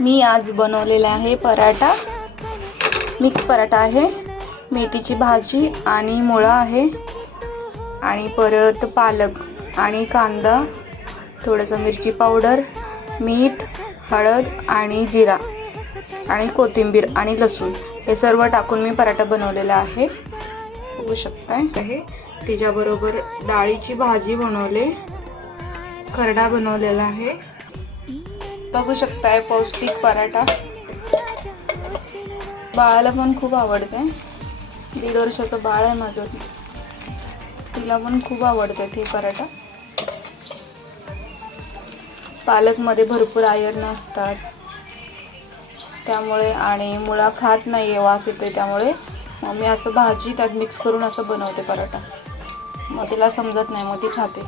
मी आज बनवलेला आहे पराठा, मिक्स पराठा आहे। मेथीची भाजी आणि मुळा आहे आणि परत पालक आणि कांदा, थोडंसं मिरची पावडर, मीठ, हळद आणि जिरा आणि कोथिंबीर आणि लसूण हे सर्व टाकून मी पराठा बनवलेला आहे। बघू शकताय आहे। त्याच्याबरोबर डाळीची भाजी बनवले, खरडा बनवलेला आहे। बघू शकताय पौष्टिक पराठा, बाळाला पण खूप आवडते। 1.5 वर्षाचं बाळ आहे माझं, तिला पण खूप आवडते ते पराठा। पालक मध्ये भरपूर आयर्न असतात त्यामुळे, आणि मुळा खात नाहीये, वास येते, त्यामुळे मग मी असं भाजी त्यात मिक्स करून असं बनवते पराठा। मग तिला समजत नाही, मग ती खाते।